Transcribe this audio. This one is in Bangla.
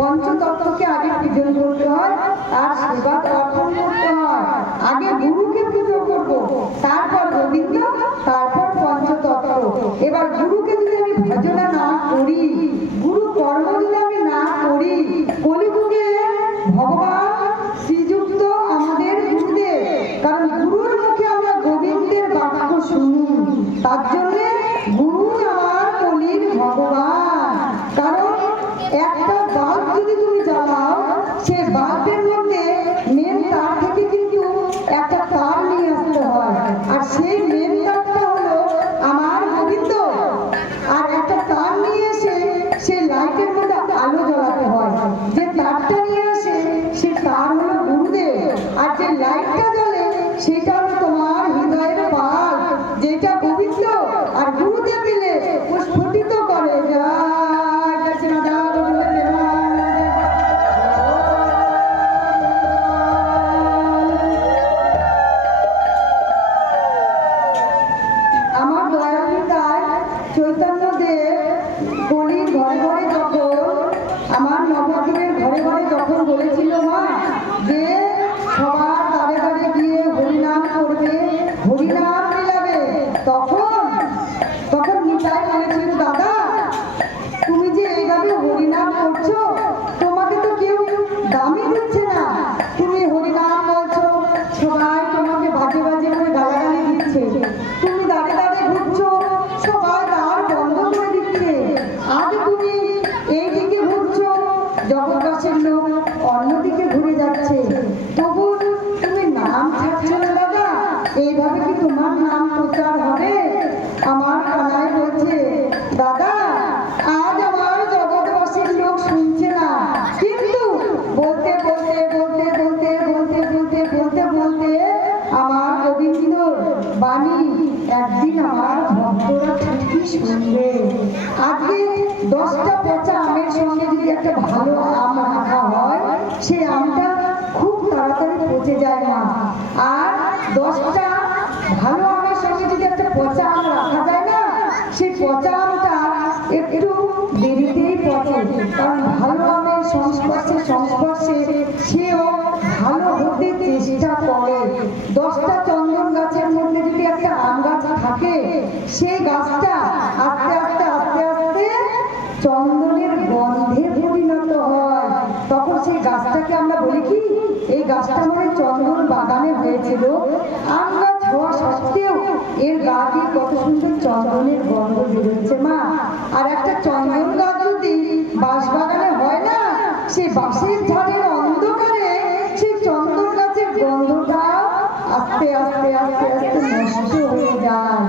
পঞ্চতত্ত্বকে আগে পূজন করতে হয়, তার সেবা অর্পণ করতে হয়। আগে গুরুকে পুজো করবো, তারপর গোবিন্দ, তারপর পঞ্চতত্ত্ব। এবার গুরুকে যদি আমি ভজনা না করি, গুরু কর্ম যদি আমি না করি, কলিযুগে ভগবান শ্রীযুক্ত আমাদের গুরুদেব, কারণ গুরুর মুখে আমরা গোবিন্দের বাক্য শুনি, তার জন্য গুরু আমার কলির ভগবান। কারণ একটা বাল্ব যদি তুমি জ্বালাও, সে বাল্বের মধ্যে মেন তার থেকে কিন্তু একটা তার নিয়ে আসতে হয়, আর সেই মেন তারটা হলো আমার গোবিন্দ, আর একটা তার নিয়ে এসে সেই লাইটের মধ্যে আলো জ্বালাতে হয়। যে তারটা নিয়ে আসে সে তার হলো গুরুদেব, আর যে লাইটটা জ্বলে সেটা হলো তোমার হৃদয়ের বাল্ব, যেটা গোবিন্দ আর গুরুদেব মিলে স্ফুটিত করে। আমার দয়ালুতায় চৈতন্যদেব কলির ঘরে ঘরে যখন, আমার নবদ্বীপের ঘরে ঘরে যখন বলেছিল মা যে সবার তারে তারে গিয়ে হরিনাম করবে, হরিনাম মিলাবে, তখন নিতাই বলেছিল, দাদা তুমি যে এইভাবে হরিনাম করছো, তোমাকে তো কেউ দামই দিচ্ছে না। তুমি হরিনাম বলছো, সবাই তোমাকে বাজে বাজে করে গালাগালি দিচ্ছে, তুমি দাঁড়ে দাঁড়ে ঘুরছো, সবাই দ্বার বন্ধ করে দিচ্ছে। আজ তুমি এইদিকে ঘুরছো, জগৎবাসীর লোক অন্যদিকে ঘুরে যাচ্ছে, তবু তুমি নাম ছাড়ছো না দাদা, এইভাবে কি তোমার নাম প্রচার হবে? আমার কানাই বলছে, দাদা আজ আমার জগৎবাসীর লোক শুনছে না, কিন্তু বলতে বলতে বলতে বলতে বলতে বলতে বলতে বলতে আমার গোবিন্দর বাণী একদিন আমার ভক্তরা ঠিকই শুনবে। আজকে 10টা পচা আমের সঙ্গে যদি একটা ভালো আম রাখা হয়, সেই আমটা খুব তাড়াতাড়ি পচে যায় না, আর 10টা ভালো আমের সঙ্গে যদি একটা পচা আম রাখা যায় না, সেই পচা আমটা একটু দেরিতেই পচে, কারণ ভালো আমের সংস্পর্শে সেও ভালো হতে চেষ্টা করে। 10টা চন্দন গাছের মধ্যে যদি একটা আম গাছ থাকে, সেই গাছটা আস্তে আস্তে আস্তে আস্তে চন্দনের গন্ধে পরিণত হয়। তখন সেই গাছটাকে আমরা বলি কি, এই গাছটা মানে চন্দন বাগানে হয়েছিল, আম গাছ হওয়া সত্ত্বেও এর গা দিয়ে কত সুন্দর চন্দনের গন্ধ বেরোচ্ছে মা। আর একটা চন্দন গাছ যদি বাঁশ বাগানে হয় না, সেই বাঁশের ঝাড়ের অন্ধকারে সেই চন্দন গাছের গন্ধটা আস্তে আস্তে আস্তে আস্তে নষ্ট হয়ে যায়।